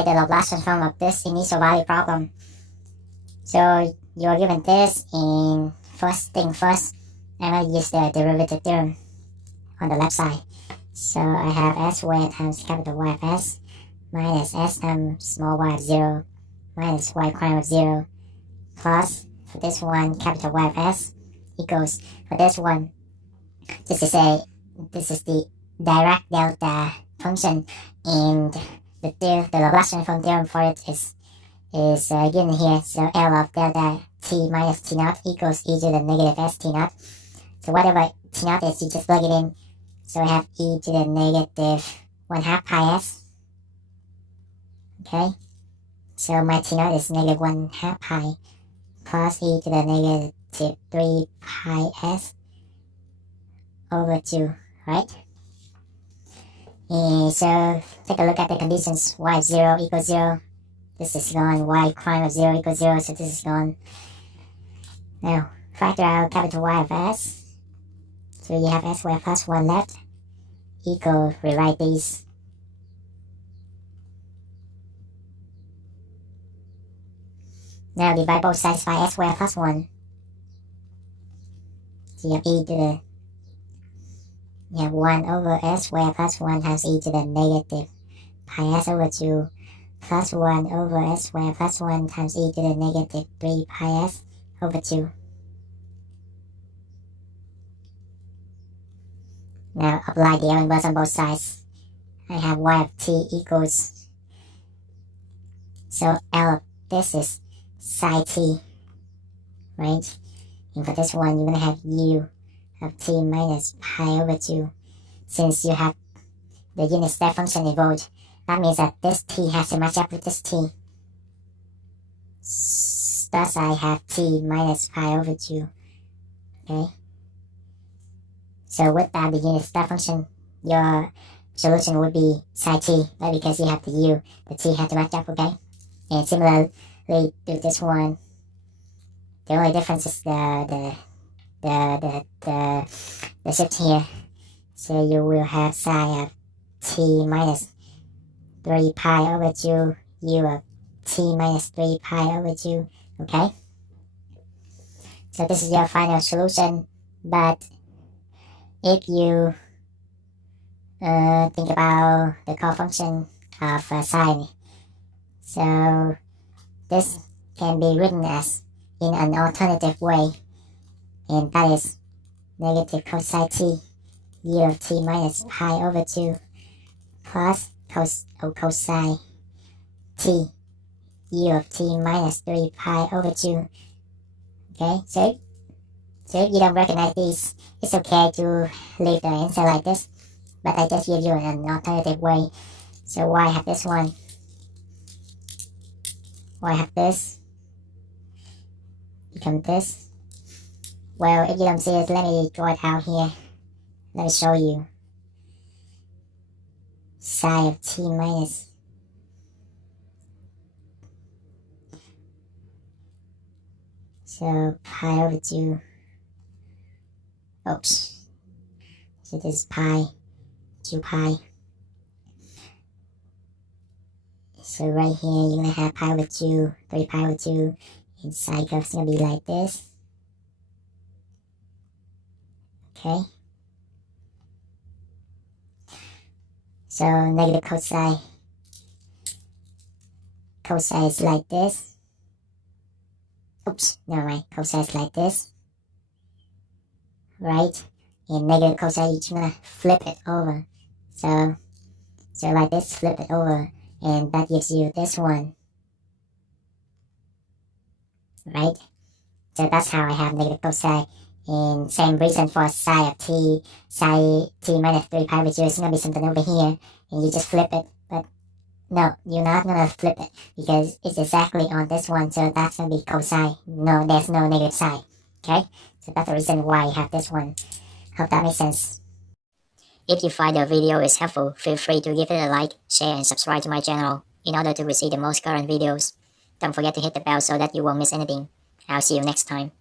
apply the Laplace transform of this initial value problem. So you're given this, and first thing first, I'm going to use the derivative theorem on the left side. So I have s squared times capital Y of s minus s times small y of 0 minus y prime of 0 plus, for this one, capital Y of s equals, for this one, just to say, this is the direct delta function, and the Laplace transform theorem for it is given here. So L of delta t minus t naught equals e to the negative s t naught. So whatever t naught is, you just plug it in. So I have e to the negative 1/2 pi s. Okay, so my t naught is negative 1/2 pi plus e to the negative 3 pi s over 2, right? And so take a look at the conditions. Y of 0 equals 0. This is gone. Y prime of 0 equals 0. So this is gone. Now factor out capital Y of s. So you have s squared plus 1 left. Equal, rewrite these. Now divide both sides by s squared plus 1. So you have e to the, you have 1 over s squared plus 1 times e to the negative pi s over 2 plus 1 over s squared plus 1 times e to the negative 3 pi s over 2. Now apply the L inverse on both sides. I have y of t equals, so L of this is psi t, right? And for this one, you're going to have u of t minus pi over 2. Since you have the unit step function involved, that means that this t has to match up with this t. Thus I have t minus pi over 2. Okay? So with that, the unit step function, your solution would be psi t, but because you have the u, the t has to match up, okay? And similarly to this one, the only difference is the shift here. So you will have psi of t minus 3 pi over 2, u of t minus 3 pi over 2, okay? So this is your final solution, but if you think about the co-function of sine, so this can be written as in an alternative way, and that is negative cosine t, u of t minus pi over 2 plus cosine t, u of t minus 3 pi over 2. Okay, so if you don't recognize these, it's okay to leave the answer like this, but I just give you an alternative way. So y have this one, y have this, become this. Well, if you don't see it, let me draw it out here. Let me show you. Psi of t minus pi over 2. Oops. So this is pi, 2 pi. So right here, you're going to have pi over 2, 3 pi over 2. And psi curve is going to be like this. Okay. So negative cosine is like this. Oops, never mind. Cosine is like this. Right? And negative cosine, you're just gonna flip it over. So like this, flip it over, and that gives you this one. Right? So that's how I have negative cosine. And same reason for psi of t, psi t minus 3 pi over 2 is gonna be something over here, and you just flip it. But no, you're not gonna flip it because it's exactly on this one, so that's gonna be cosine. No, there's no negative psi. Okay? So that's the reason why I have this one. Hope that makes sense. If you find the video is helpful, feel free to give it a like, share, and subscribe to my channel in order to receive the most current videos. Don't forget to hit the bell so that you won't miss anything. I'll see you next time.